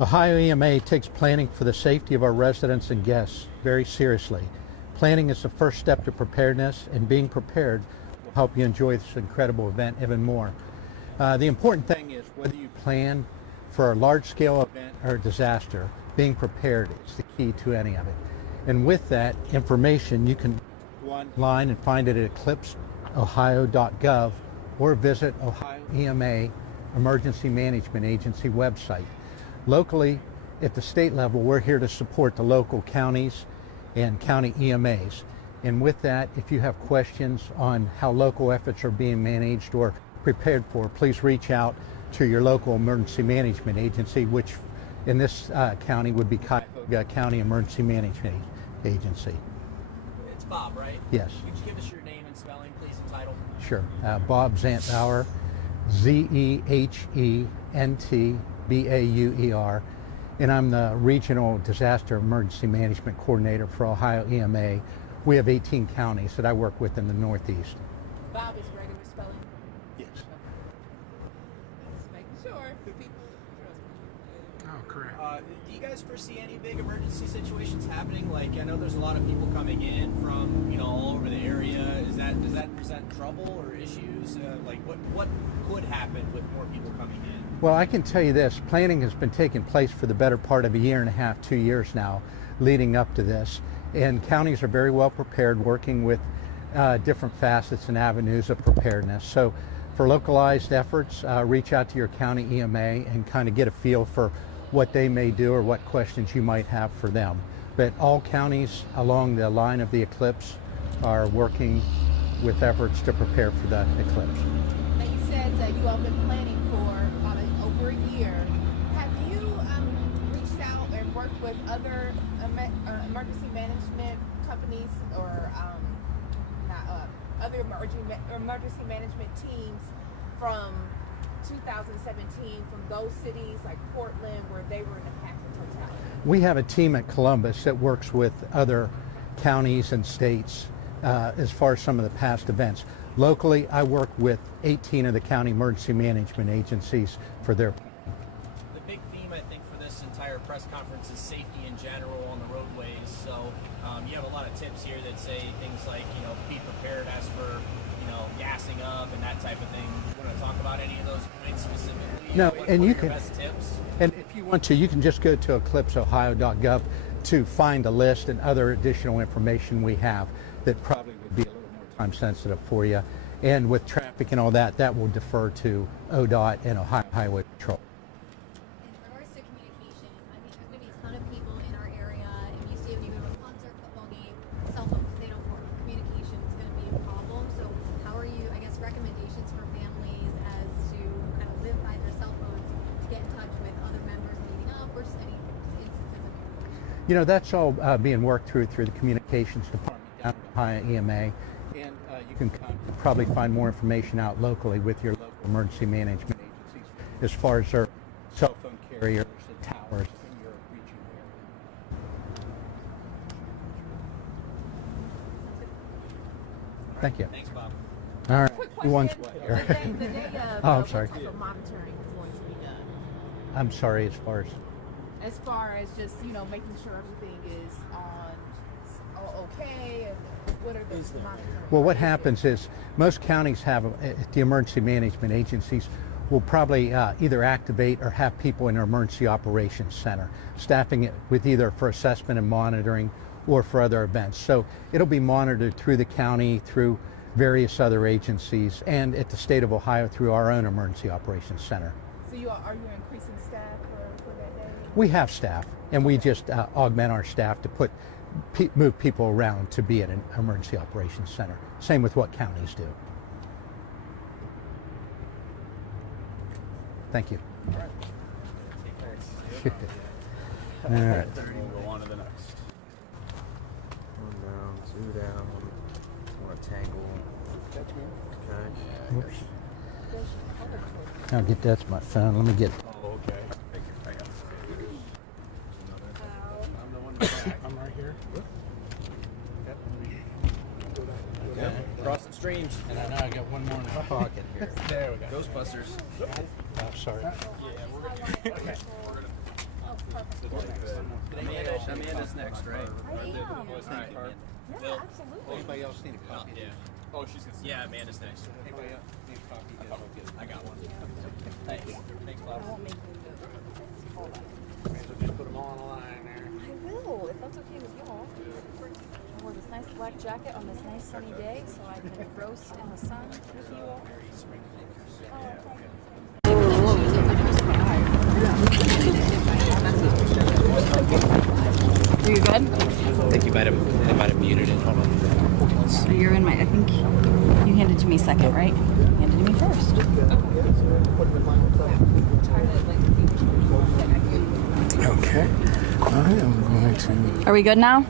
Ohio EMA takes planning for the safety of our residents and guests very seriously. Planning is the first step to preparedness, and being prepared will help you enjoy this incredible event even more. The important thing is whether you plan for a large-scale event or a disaster, being prepared is the key to any of it. And with that information, you can go online and find it at eclipseohio.gov or visit Ohio EMA Emergency Management Agency website. Locally, at the state level, we're here to support the local counties and county EMAs. And with that, if you have questions on how local efforts are being managed or prepared for, please reach out to your local emergency management agency, which in this county would be Cuyahoga County Emergency Management Agency. It's Bob, right? Yes. Could you give us your name and spelling, please, and title? Sure. Bob Zantbauer, Zehentbauer, and I'm the Regional Disaster Emergency Management Coordinator for Ohio EMA. We have 18 counties that I work with in the Northeast. Bob is regular spelling? Yes. Just making sure for people. Oh, correct. Do you guys foresee any big emergency situations happening? Like, I know there's a lot of people coming in from, all over the area. Does that present trouble or issues? Like, what could happen with more people coming in? Well, I can tell you this, planning has been taking place for the better part of a year and a half, 2 years now, leading up to this. And counties are very well prepared, working with different facets and avenues of preparedness. So for localized efforts, reach out to your county EMA and kind of get a feel for what they may do or what questions you might have for them. But all counties along the line of the eclipse are working with efforts to prepare for the eclipse. Now you said that you all been planning for about over a year. Have you reached out and worked with other emergency management companies or other emergency management teams from 2017 from those cities like Portland where they were impacted totally? We have a team at Columbus that works with other counties and states as far as some of the past events. Locally, I work with 18 of the county emergency management agencies for their. The big theme, I think, for this entire press conference is safety in general on the roadways. So you have a lot of tips here that say things like, be prepared as for, gassing up and that type of thing. You want to talk about any of those points specifically? No, and you can. Best tips? And if you want to, you can just go to eclipseohio.gov to find a list and other additional information we have that probably would be a little more time sensitive for you. And with traffic and all that, that will defer to ODOT and Ohio Highway Patrol. In regards to communication, I mean, there's going to be a ton of people in our area. If you see them, you go to a concert, football game, cell phones, they don't work. Communication is going to be a problem. So how are you, recommendations for families as to kind of live by their cell phones to get in touch with other members meeting up or just any instances of communication? That's all being worked through the communications department down at Ohio EMA. And you can probably find more information out locally with your local emergency management agencies as far as their cell phone carriers and towers in your regional area. Thank you. Thanks, Bob. All right. Quick Who wants question. what here? The day of, Oh, I'm sorry. what type of monitoring is going to be done? I'm sorry, as far as. As far as just, making sure everything is okay, and what are the monitoring? Well, what happens is most counties have, the emergency management agencies will probably either activate or have people in their emergency operations center, staffing it with either for assessment and monitoring or for other events. So it'll be monitored through the county, through various other agencies, and at the state of Ohio through our own emergency operations center. So are you increasing staff for that day? We have staff, and we just augment our staff to move people around to be at an emergency operations center. Same with what counties do. Thank you. All right. All right. We'll go on to the next. One down, two down. Want to tangle. Okay. Whoops. I'll get that's my phone. Let me get. Oh, okay. Thank you. Hang on. I'm the one in the back. I'm right here. Okay. Crossing streams. And I know I got one more in my pocket here. There we go. Ghostbusters. Oh, sorry. Yeah, we're gonna Amanda's next, right? I am. Yeah, Bill. absolutely. Anybody else need a copy? Yeah. Oh, she's gonna. Yeah, Amanda's next. Anybody else need a copy? I got one. Thanks. Thanks, Bob. I won't make you do it. Hold on. So just put them all on the line there. I will, if that's okay with y'all. I wore this nice black jacket on this nice sunny day so I can roast in the sun with you all. Are you good? I think you might have muted it. Hold on. So you're in my, I think you handed it to me second, right? You handed it to me first. Okay, I am going to. Are we good now?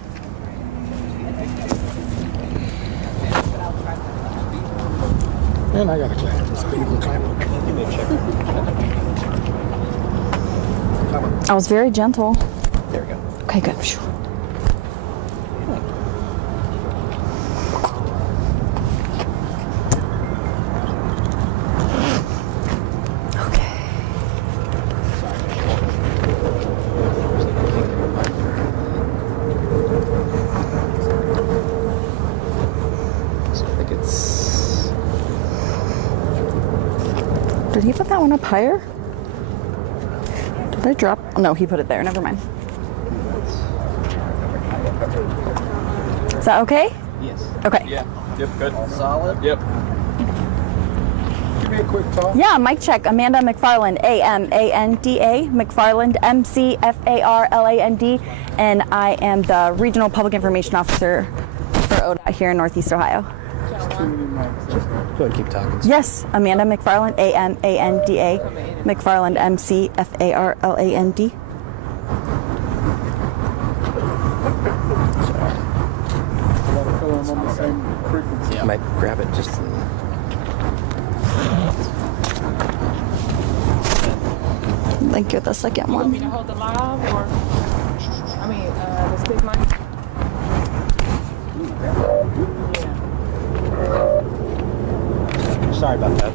And I got a clap, so you can clap. I was very gentle. There we go. Okay, good. So I think it's. Did he put that one up higher? Did I drop? Oh, no, he put it there. Never mind. Is that okay? Yes. Okay. Yeah. Yep. Good. All solid. Yep. Give me a quick talk. Yeah, mic check. Amanda McFarland, A-M-A-N-D-A, McFarland, M-C-F-A-R-L-A-N-D, and I am the Regional Public Information Officer for ODOT here in Northeast Ohio. Go ahead, keep talking. Yes, Amanda McFarland, A-M-A-N-D-A, McFarland, M-C-F-A-R-L-A-N-D. Yeah, I might grab it just. Thank you. The second one. to hold the live or, the stick mic? Sorry about that.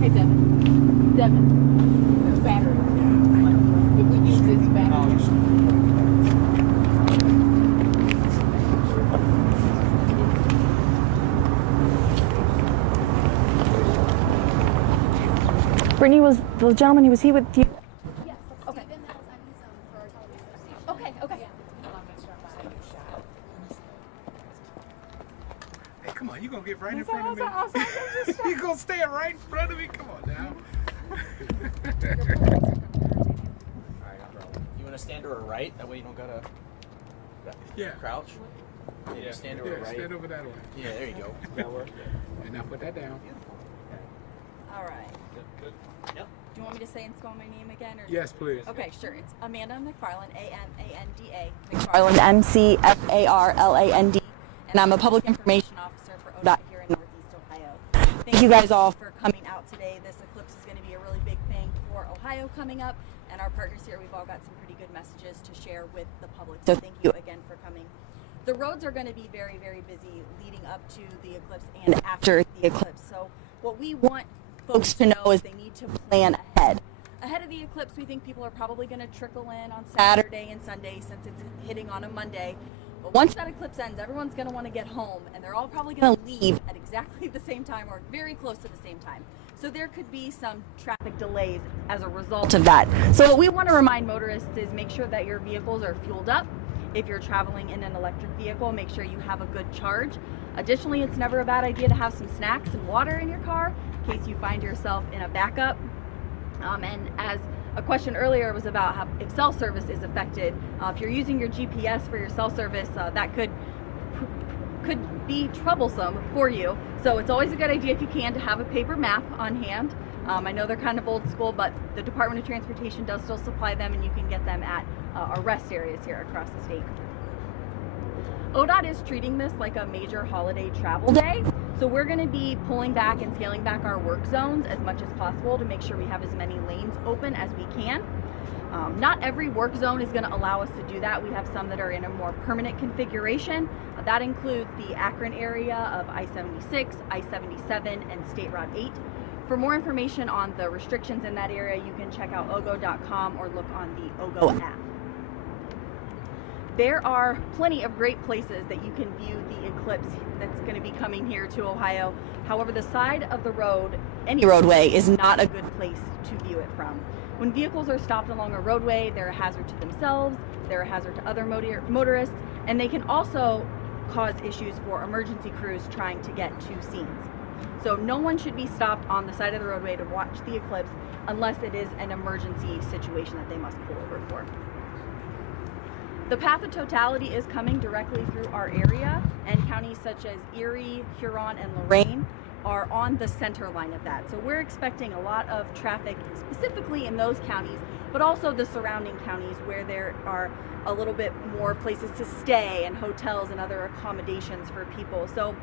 Hey, Devin. Devin. It's battery. If we use this battery. Brittany, was the gentleman, was he with you? Yes. Okay. Okay, okay. Hey, come on, you gonna get right in front of me? You gonna stand right in front of me? Come on now. You want to stand to her right? That way you don't gotta Yeah. crouch. Yeah. Stand to her Yeah, right. stand over that way. Yeah, there you go. That works. And now put that down. All right. Yep. Do you want me to say and spell my name again? Or Yes, please. Okay, sure. It's Amanda McFarland, A-M-A-N-D-A. McFarland, M-C-F-A-R-L-A-N-D. And I'm a public information officer for ODOT here in Northeast Ohio. Thank you guys all for coming out today. This eclipse is going to be a really big thing for Ohio coming up. And our partners here, we've all got some pretty good messages to share with the public. So thank you again for coming. The roads are going to be very, very busy leading up to the eclipse and after the eclipse. So what we want folks to know is they need to plan ahead. Ahead of the eclipse, we think people are probably going to trickle in on Saturday and Sunday since it's hitting on a Monday. But once that eclipse ends, everyone's going to want to get home, and they're all probably going to leave at exactly the same time or very close to the same time. So there could be some traffic delays as a result of that. So what we want to remind motorists is make sure that your vehicles are fueled up. If you're traveling in an electric vehicle, make sure you have a good charge. Additionally, it's never a bad idea to have some snacks and water in your car in case you find yourself in a backup. And as a question earlier was about how if cell service is affected, if you're using your GPS for your cell service, that could be troublesome for you. So it's always a good idea if you can to have a paper map on hand. I know they're kind of old school, but the Department of Transportation does still supply them, and you can get them at our rest areas here across the state. ODOT is treating this like a major holiday travel day. So we're going to be pulling back and scaling back our work zones as much as possible to make sure we have as many lanes open as we can. Not every work zone is going to allow us to do that. We have some that are in a more permanent configuration. That includes the Akron area of I-76, I-77, and State Route 8. For more information on the restrictions in that area, you can check out OGO.com or look on the OGO app. There are plenty of great places that you can view the eclipse that's going to be coming here to Ohio. However, the side of the road, any roadway, is not a good place to view it from. When vehicles are stopped along a roadway, they're a hazard to themselves, they're a hazard to other motorists, and they can also cause issues for emergency crews trying to get to scenes. So no one should be stopped on the side of the roadway to watch the eclipse unless it is an emergency situation that they must pull over for. The path of totality is coming directly through our area, and counties such as Erie, Huron, and Lorain are on the center line of that. So we're expecting a lot of traffic specifically in those counties, but also the surrounding counties where there are a little bit more places to stay and hotels and other accommodations for people. So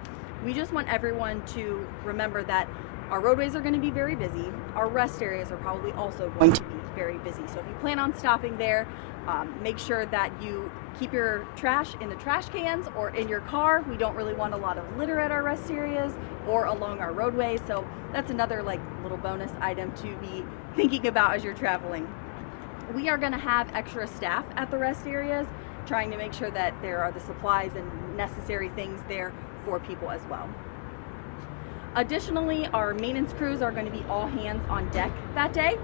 we just want everyone to remember that our roadways are going to be very busy. Our rest areas are probably also going to be very busy. So if you plan on stopping there, make sure that you keep your trash in the trash cans or in your car. We don't really want a lot of litter at our rest areas or along our roadways. So that's another little bonus item to be thinking about as you're traveling. We are going to have extra staff at the rest areas, trying to make sure that there are the supplies and necessary things there for people as well. Additionally, our maintenance crews are going to be all hands on deck that day.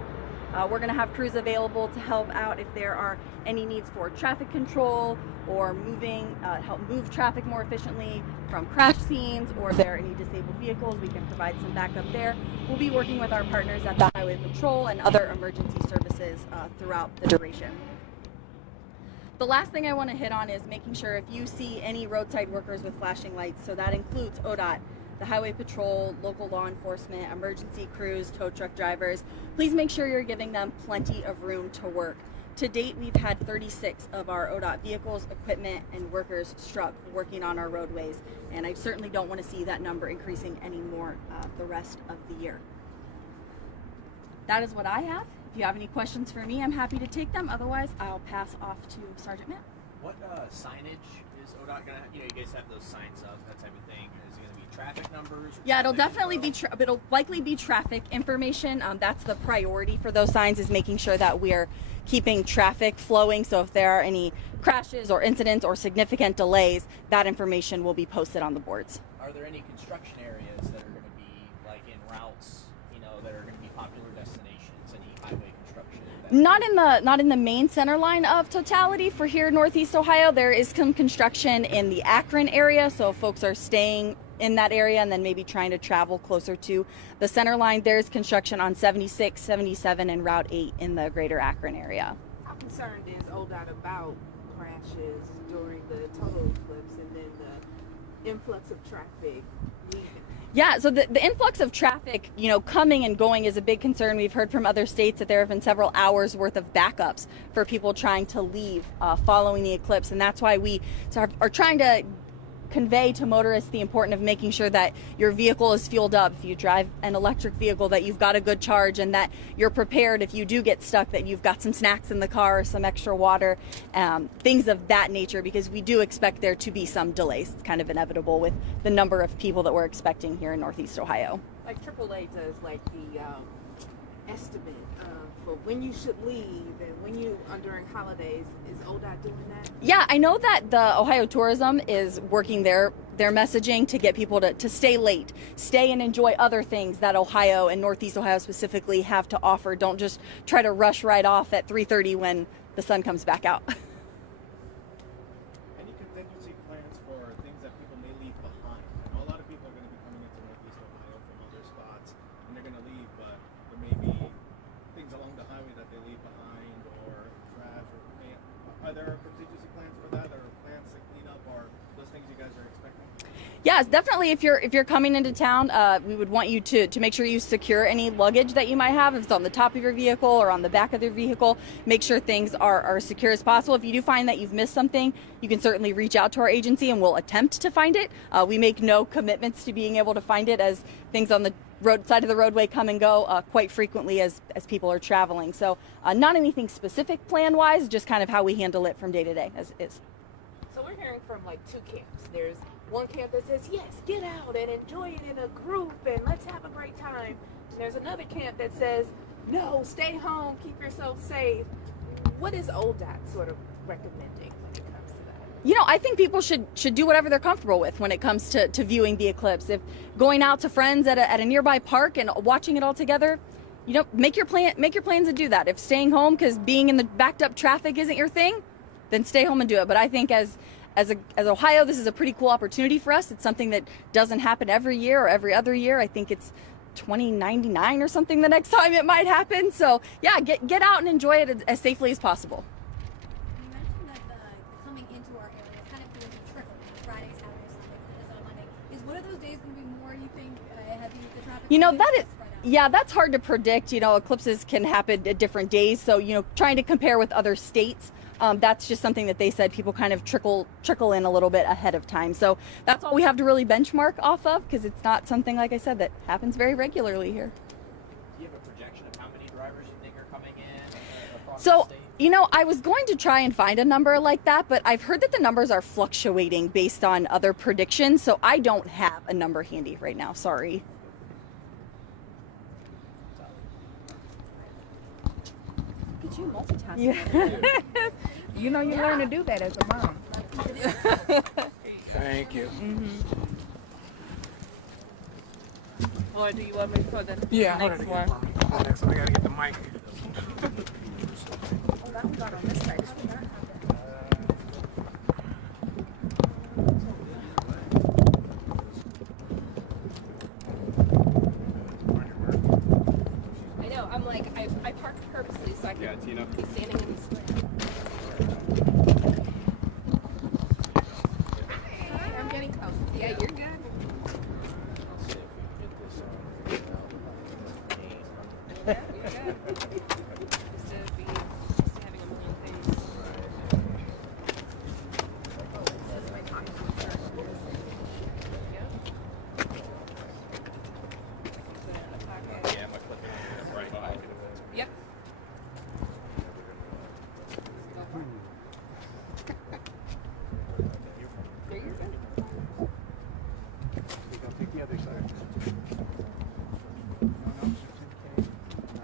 We're going to have crews available to help out if there are any needs for traffic control or help move traffic more efficiently from crash scenes, or if there are any disabled vehicles, we can provide some backup there. We'll be working with our partners at the Highway Patrol and other emergency services throughout the duration. The last thing I want to hit on is making sure if you see any roadside workers with flashing lights, so that includes ODOT, the Highway Patrol, local law enforcement, emergency crews, tow truck drivers, please make sure you're giving them plenty of room to work. To date, we've had 36 of our ODOT vehicles, equipment, and workers struck working on our roadways, and I certainly don't want to see that number increasing anymore the rest of the year. That is what I have. If you have any questions for me, I'm happy to take them. Otherwise, I'll pass off to Sergeant Matt. What signage is ODOT gonna have? You guys have those signs up, that type of thing. Is it gonna be traffic numbers? Yeah, it'll definitely be. It'll likely be traffic information. That's the priority for those signs, is making sure that we are keeping traffic flowing. So if there are any crashes or incidents or significant delays, that information will be posted on the boards. Are there any construction areas that are going to be in routes, that are going to be popular destinations? Any highway construction? Not in the main center line of totality for here in Northeast Ohio. There is some construction in the Akron area, so folks are staying in that area and then maybe trying to travel closer to the center line. There's construction on 76, 77, and Route 8 in the greater Akron area. How concerned is ODOT about crashes during the total eclipse and then the influx of traffic leaving? Yeah, so the influx of traffic, coming and going is a big concern. We've heard from other states that there have been several hours worth of backups for people trying to leave following the eclipse, and that's why we are trying to convey to motorists the importance of making sure that your vehicle is fueled up. If you drive an electric vehicle, that you've got a good charge and that you're prepared if you do get stuck, that you've got some snacks in the car or some extra water, things of that nature, because we do expect there to be some delays. It's kind of inevitable with the number of people that we're expecting here in Northeast Ohio. Like AAA does the estimate for when you should leave and when you during holidays. Is ODOT doing that? Yeah, I know that the Ohio Tourism is working their messaging to get people to stay late, stay and enjoy other things that Ohio and Northeast Ohio specifically have to offer. Don't just try to rush right off at 3:30 when the sun comes back out. Any contingency plans for things that people may leave behind? I know a lot of people are going to be coming into Northeast Ohio from other spots, and they're going to leave, but there may be things along the highway that they leave behind, or trash, or paint. Are there contingency plans for that, or plans to clean up, or those things you guys are expecting? Yeah, Yes, definitely. If you're coming into town, we would want you to make sure you secure any luggage that you might have. If it's on the top of your vehicle or on the back of your vehicle, make sure things are secure as possible. If you do find that you've missed something, you can certainly reach out to our agency and we'll attempt to find it. We make no commitments to being able to find it, as things on the side of the roadway come and go quite frequently as people are traveling. So not anything specific plan wise, just kind of how we handle it from day to day as is. So we're hearing from like two camps. There's one camp that says, yes, get out and enjoy it in a group and let's have a great time. And there's another camp that says, no, stay home, keep yourself safe. What is ODOT sort of recommending when it comes to that? You know, I think people should do whatever they're comfortable with when it comes to viewing the eclipse. If going out to friends at a nearby park and watching it all together, you know, make your plans and do that. If staying home because being in the backed up traffic isn't your thing, then stay home and do it. But I think as Ohio, this is a pretty cool opportunity for us. It's something that doesn't happen every year or every other year. I think it's 2099 or something the next time it might happen. So yeah, get out and enjoy it as safely as possible. You mentioned that the coming into our area is kind of feels a trickle, Friday, Saturday, Sunday, this on Monday. Is one of those days going to be more, you think, heavy with the traffic? You know, Or that it is, spread out? yeah, that's hard to predict. You know, eclipses can happen at different days. So, you know, trying to compare with other states, that's just something that they said people kind of trickle in a little bit ahead of time. So that's all we have to really benchmark off of, because it's not something, like I said, that happens very regularly here. Do you have a projection of how many drivers you think are coming in across the So, state? you know, I was going to try and find a number like that, but I've heard that the numbers are fluctuating based on other predictions. So I don't have a number handy right now. Sorry. Look at you multitasking. Yeah. You know, you learn to do that as a mom. Thank you. Or do you want me for the Yeah, hold next it one? again for me. Next one, I gotta get the mic. Oh, that one got on this side. I know. I'm like, I parked purposely so I could be standing in the square. I'm getting close. Yeah, you're good. Yeah, you're good. Used to having a million things. Oh, it says my time concert. Yep. There you go. Take the other side.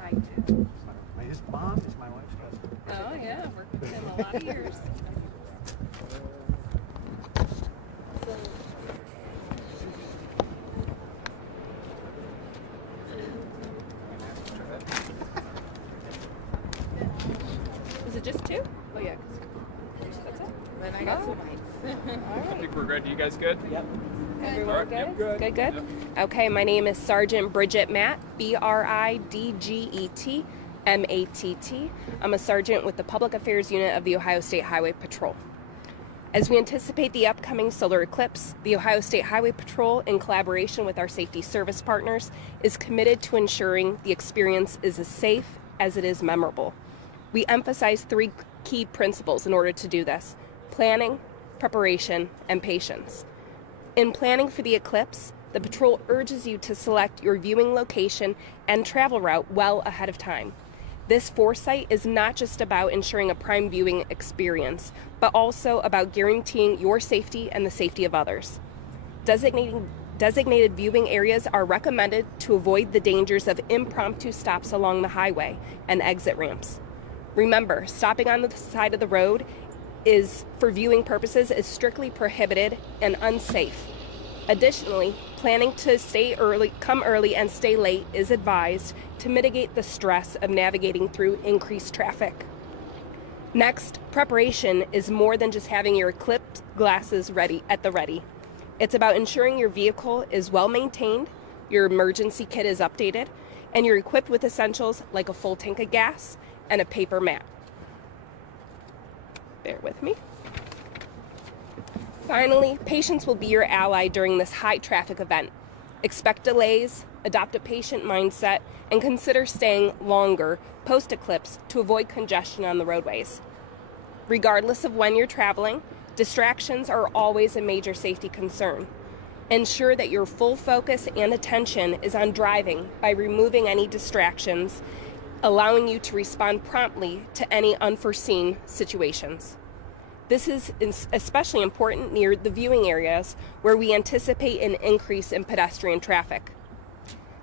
I do. His mom is my wife's cousin. Oh yeah, worked with him a lot of years. Is it just two? Oh yeah. That's it. Then I got two mics. I think we're good. You guys good? Yep. Everyone good? Yep, good. Good, good. Yep. Okay, my name is Sergeant Bridget Matt, BRIDGET MATT. I'm a sergeant with the Public Affairs Unit of the Ohio State Highway Patrol. As we anticipate the upcoming solar eclipse, the Ohio State Highway Patrol, in collaboration with our safety service partners, is committed to ensuring the experience is as safe as it is memorable. We emphasize three key principles in order to do this: planning, preparation, and patience. In planning for the eclipse, the patrol urges you to select your viewing location and travel route well ahead of time. This foresight is not just about ensuring a prime viewing experience, but also about guaranteeing your safety and the safety of others. Designated viewing areas are recommended to avoid the dangers of impromptu stops along the highway and exit ramps. Remember, stopping on the side of the road for viewing purposes is strictly prohibited and unsafe. Additionally, planning to come early and stay late is advised to mitigate the stress of navigating through increased traffic. Next, preparation is more than just having your eclipse glasses ready at the ready. It's about ensuring your vehicle is well maintained, your emergency kit is updated, and you're equipped with essentials like a full tank of gas and a paper mat. Bear with me. Finally, patience will be your ally during this high traffic event. Expect delays, adopt a patient mindset, and consider staying longer post-eclipse to avoid congestion on the roadways. Regardless of when you're traveling, distractions are always a major safety concern. Ensure that your full focus and attention is on driving by removing any distractions, allowing you to respond promptly to any unforeseen situations. This is especially important near the viewing areas where we anticipate an increase in pedestrian traffic.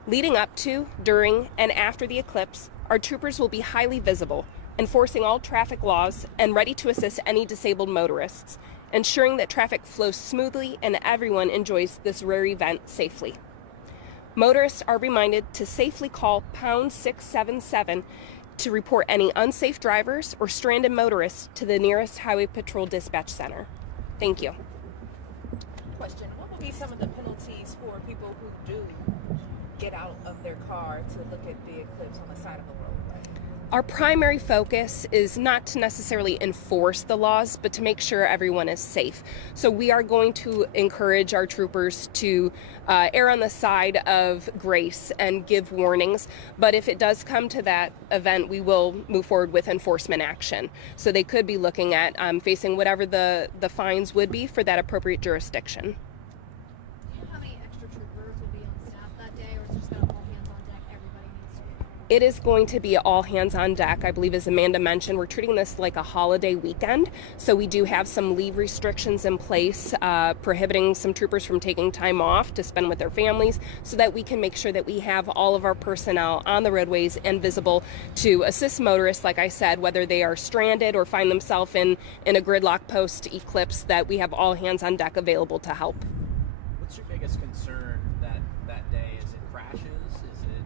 Leading up to, during, and after the eclipse, our troopers will be highly visible, enforcing all traffic laws and ready to assist any disabled motorists, ensuring that traffic flows smoothly and everyone enjoys this rare event safely. Motorists are reminded to safely call pound 677 to report any unsafe drivers or stranded motorists to the nearest Highway Patrol Dispatch Center. Thank you. Question: what would be some of the penalties for people who do get out of their car to look at the eclipse on the side of a roadway? Our primary focus is not to necessarily enforce the laws, but to make sure everyone is safe. So we are going to encourage our troopers to err on the side of grace and give warnings. But if it does come to that event, we will move forward with enforcement action. So they could be looking at facing whatever the fines would be for that appropriate jurisdiction. Do you know how many extra troopers will be on staff that day, or is it just going to all hands on deck? Everybody needs to be there? It is going to be all hands on deck. I believe, as Amanda mentioned, we're treating this like a holiday weekend. So we do have some leave restrictions in place, prohibiting some troopers from taking time off to spend with their families, so that we can make sure that we have all of our personnel on the roadways and visible to assist motorists, like I said, whether they are stranded or find themselves in a gridlock post eclipse, that we have all hands on deck available to help. What's your biggest concern that day? Is it crashes? Is it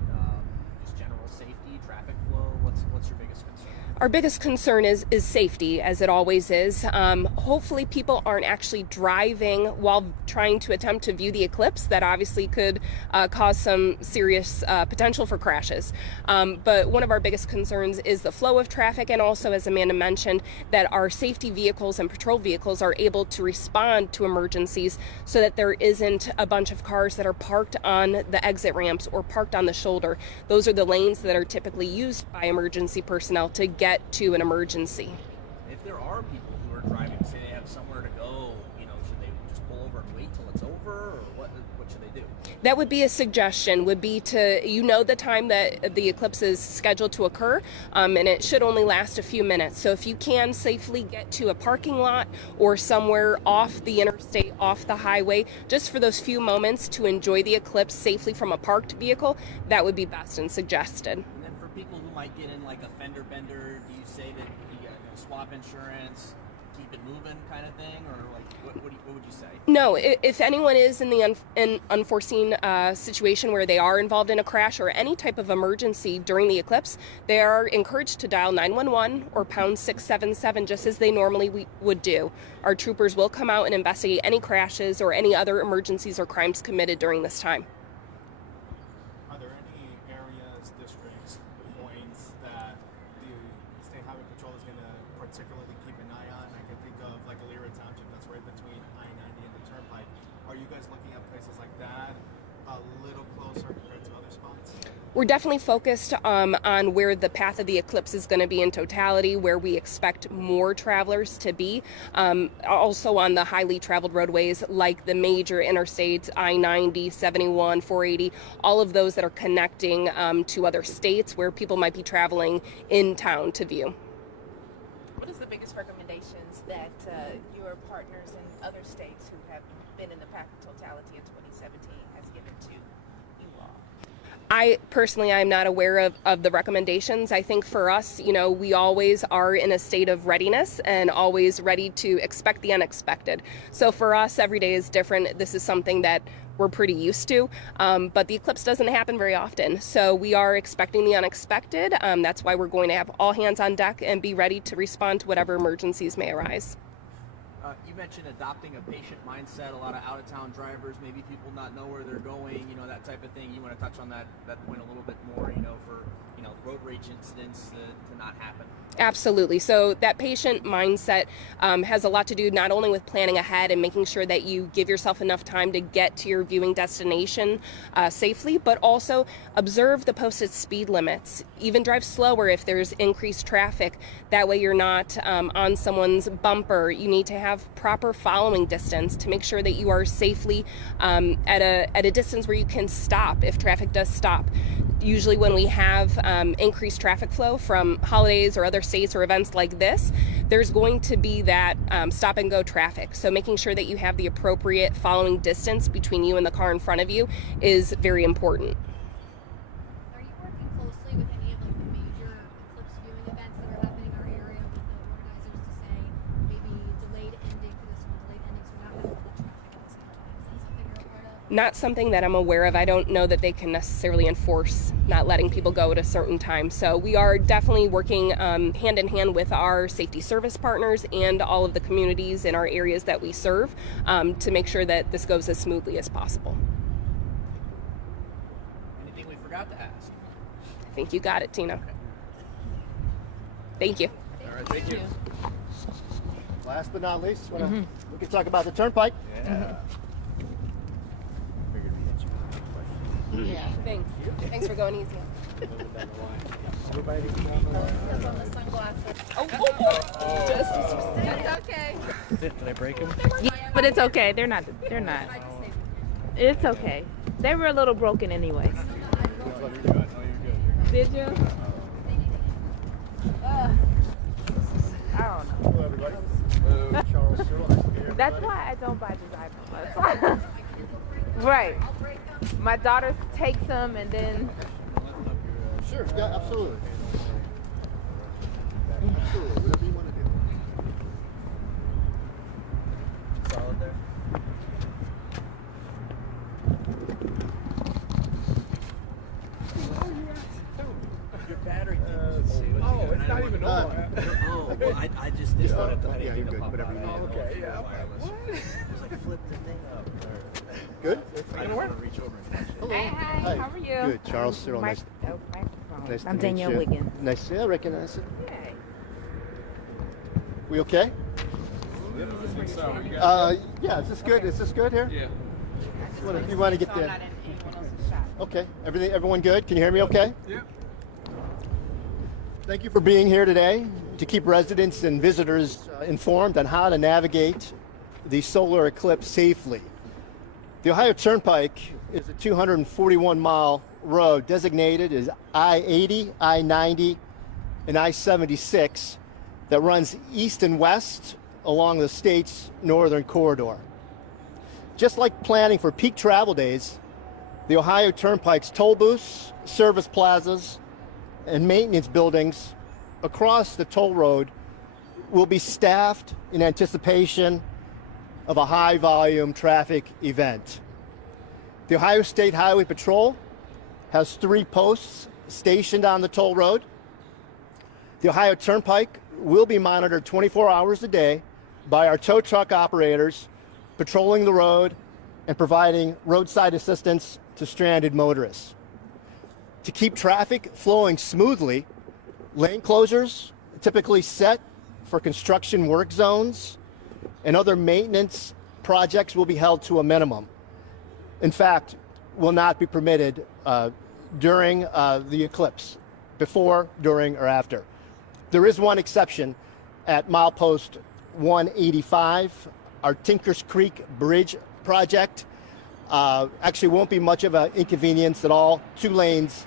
just general safety, traffic flow? What's your biggest concern? Our biggest concern is safety, as it always is. Hopefully people aren't actually driving while trying to attempt to view the eclipse. That obviously could cause some serious potential for crashes. But one of our biggest concerns is the flow of traffic, and also, as Amanda mentioned, that our safety vehicles and patrol vehicles are able to respond to emergencies, so that there isn't a bunch of cars that are parked on the exit ramps or parked on the shoulder. Those are the lanes that are typically used by emergency personnel to get to an emergency. If there are people who are driving, say they have somewhere to go, should they just pull over and wait till it's over, or what should they do? That would be a suggestion, would be to, the time that the eclipse is scheduled to occur, and it should only last a few minutes. So if you can safely get to a parking lot or somewhere off the interstate, off the highway, just for those few moments to enjoy the eclipse safely from a parked vehicle, that would be best and suggested. And then for people who might get in like a fender bender, do you say that you got swap insurance, keep it moving kind of thing, or like what would you say? No, if anyone is in an unforeseen situation where they are involved in a crash or any type of emergency during the eclipse, they are encouraged to dial 911 or pound 677, just as they normally would do. Our troopers will come out and investigate any crashes or any other emergencies or crimes committed during this time. Are there any areas, districts, points that the State Highway Patrol is going to particularly keep an eye on? I can think of like Elyria Township, that's right between I-90 and the Turnpike. Are you guys looking at places like that a little closer compared to other spots? We're definitely focused on where the path of the eclipse is going to be in totality, where we expect more travelers to be. Also on the highly traveled roadways like the major interstates, I-90, 71, 480, all of those that are connecting to other states where people might be traveling in town to view. What is the biggest recommendations that your partners in other states who have been in the path of totality in 2017 has given to you all? I personally, I'm not aware of the recommendations. I think for us, we always are in a state of readiness and always ready to expect the unexpected. So for us, every day is different. This is something that we're pretty used to, but the eclipse doesn't happen very often. So we are expecting the unexpected. That's why we're going to have all hands on deck and be ready to respond to whatever emergencies may arise. You mentioned adopting a patient mindset. A lot of out-of-town drivers, maybe people not know where they're going, that type of thing. You want to touch on that point a little bit more, for road rage incidents to not happen. Absolutely. So that patient mindset has a lot to do not only with planning ahead and making sure that you give yourself enough time to get to your viewing destination safely, but also observe the posted speed limits. Even drive slower if there's increased traffic. That way you're not on someone's bumper. You need to have proper following distance to make sure that you are safely at a distance where you can stop if traffic does stop. Usually when we have increased traffic flow from holidays or other states or events like this, there's going to be that stop and go traffic. So making sure that you have the appropriate following distance between you and the car in front of you is very important. Are you working closely with any of the major eclipse viewing events that are happening in our area with the organizers to say maybe delayed ending for this one, delayed ending so we're not having all the traffic at the same time? Is that something you're a part of? Not something that I'm aware of. I don't know that they can necessarily enforce not letting people go at a certain time. So we are definitely working hand in hand with our safety service partners and all of the communities in our areas that we serve to make sure that this goes as smoothly as possible. Anything we forgot to ask? I think you got it, Tina. Thank you. All right, thank you. Last but not least, we can talk about the Turnpike. Yeah. Yeah. Thanks for going easy. It's okay. Did I break him? Yeah, but it's okay. They're not. It's okay. They were a little broken anyway. Did you? I don't know. Hello, everybody. Charles Cyril, nice to be here. That's why I don't buy designer clothes. Right. My daughter takes them and then. Sure, yeah, absolutely. Absolutely, whatever you want to do. Solid there. Your battery thing. Oh, it's not even on. Oh, well, I just did Oh, it. yeah, you're good, whatever you want. Okay, yeah. It was like flip the thing up. Good? I don't want to reach over and touch it. Hello. Hey, Hi. how are you? Good, Charles Cyril, nice to I'm meet Danielle you. Wiggins. Nice to recognize it. Hey. We okay? So, Yeah, is this good? Is this good here? yeah. What if you want to get there? Okay, everyone good? Can you hear me okay? Yeah. Thank you for being here today to keep residents and visitors informed on how to navigate the solar eclipse safely. The Ohio Turnpike is a 241-mile road designated as I-80, I-90, and I-76 that runs east and west along the state's northern corridor. Just like planning for peak travel days, the Ohio Turnpike's toll booths, service plazas, and maintenance buildings across the toll road will be staffed in anticipation of a high volume traffic event. The Ohio State Highway Patrol has 3 posts stationed on the toll road. The Ohio Turnpike will be monitored 24 hours a day by our tow truck operators patrolling the road and providing roadside assistance to stranded motorists. To keep traffic flowing smoothly, lane closures typically set for construction work zones and other maintenance projects will be held to a minimum. In fact, will not be permitted during the eclipse, before, during, or after. There is one exception at milepost 185, our Tinkers Creek Bridge project. Actually won't be much of an inconvenience at all. 2 lanes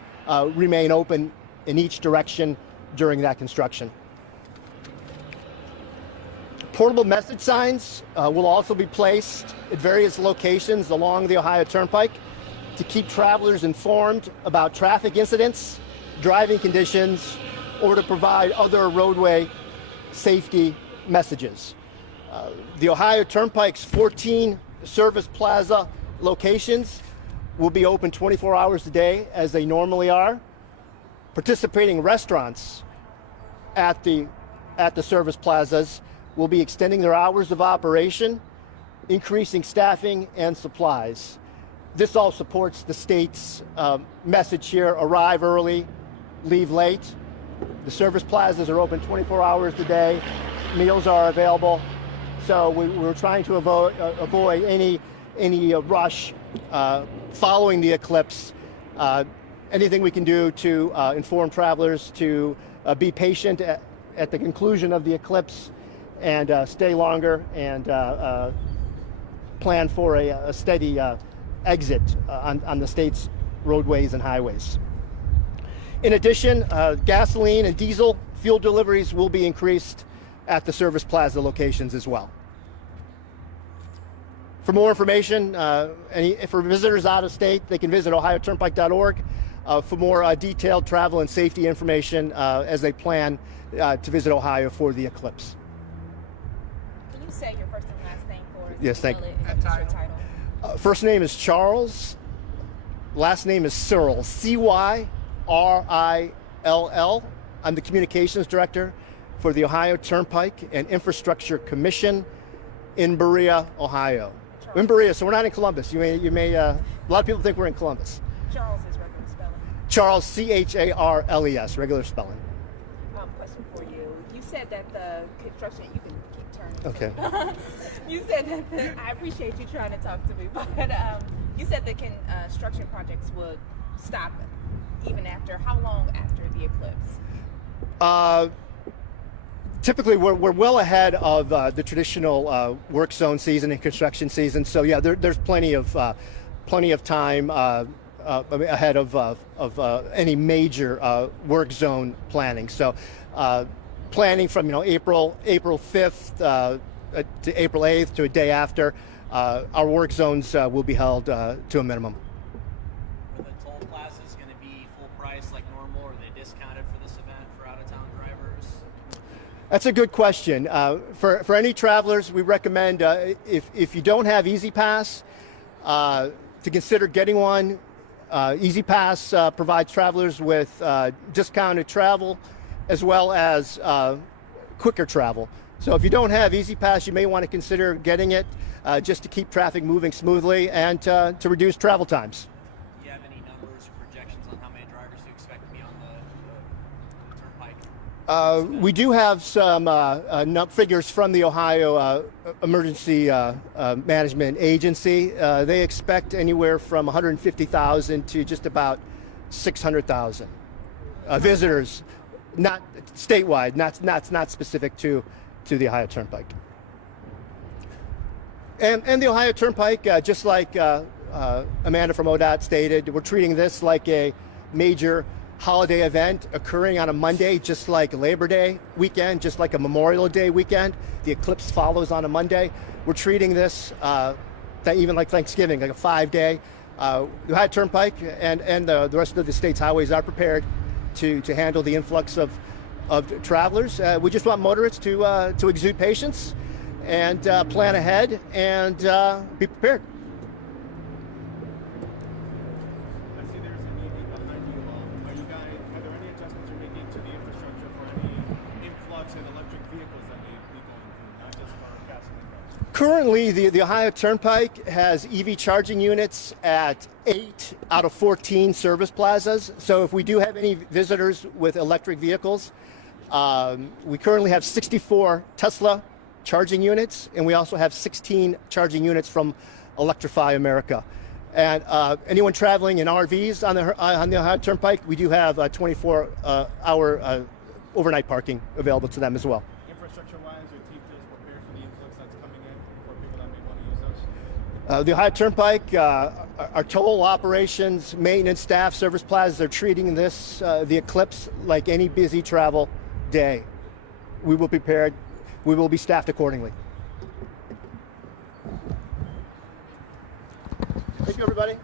remain open in each direction during that construction. Portable message signs will also be placed at various locations along the Ohio Turnpike to keep travelers informed about traffic incidents, driving conditions, or to provide other roadway safety messages. The Ohio Turnpike's 14 service plaza locations will be open 24 hours a day as they normally are. Participating restaurants at the service plazas will be extending their hours of operation, increasing staffing and supplies. This all supports the state's message here: arrive early, leave late. The service plazas are open 24 hours a day. Meals are available. So we're trying to avoid any rush following the eclipse. Anything we can do to inform travelers to be patient at the conclusion of the eclipse and stay longer and plan for a steady exit on the state's roadways and highways. In addition, gasoline and diesel fuel deliveries will be increased at the service plaza locations as well. For more information, for visitors out of state, they can visit ohioturnpike.org for more detailed travel and safety information as they plan to visit Ohio for the eclipse. Can you say your first and last name for us? Yes, thank you. And your title. First name is Charles. Last name is Cyril. Cyrill. I'm the communications director for the Ohio Turnpike and Infrastructure Commission in Berea, Ohio. We're in Berea, so we're not in Columbus. You may. A lot of people think we're in Columbus. Charles is regular spelling. Charles, Charles, regular spelling. Question for you. You said that the construction. You can keep turning. Okay. You said that I appreciate you trying to talk to me, but you said the construction projects would stop even after. How long after the eclipse? Typically, we're well ahead of the traditional work zone season and construction season. So yeah, there's plenty of time ahead of any major work zone planning. So planning from April 5th to April 8th to a day after, our work zones will be held to a minimum. Are the toll plazas going to be full price like normal, or are they discounted for this event for out-of-town drivers? That's a good question. For any travelers, we recommend if you don't have Easy Pass, to consider getting one. Easy Pass provides travelers with discounted travel as well as quicker travel. So if you don't have Easy Pass, you may want to consider getting it just to keep traffic moving smoothly and to reduce travel times. Do you have any numbers or projections on how many drivers you expect to be on the Turnpike? We do have some figures from the Ohio Emergency Management Agency. They expect anywhere from 150,000 to just about 600,000 visitors, not statewide, not specific to the Ohio Turnpike. And the Ohio Turnpike, just like Amanda from ODOT stated, we're treating this like a major holiday event occurring on a Monday, just like Labor Day weekend, just like a Memorial Day weekend. The eclipse follows on a Monday. We're treating this even like Thanksgiving, like a 5-day. The Ohio Turnpike and the rest of the state's highways are prepared to handle the influx of travelers. We just want motorists to exude patience and plan ahead and be prepared. I see there's an EV behind you. Are there any adjustments you're making to the infrastructure for any influx in electric vehicles that may be going through, not just for gasoline cars? Currently, the Ohio Turnpike has EV charging units at 8 out of 14 service plazas. So if we do have any visitors with electric vehicles, we currently have 64 Tesla charging units, and we also have 16 charging units from Electrify America. And anyone traveling in RVs on the Ohio Turnpike, we do have 24-hour overnight parking available to them as well. Infrastructure-wise, your team feels prepared for the influx that's coming in for people that may want to use those? The Ohio Turnpike, our toll operations, maintenance staff, service plazas are treating this, the eclipse, like any busy travel day. We will be prepared. We will be staffed accordingly. Thank you, everybody.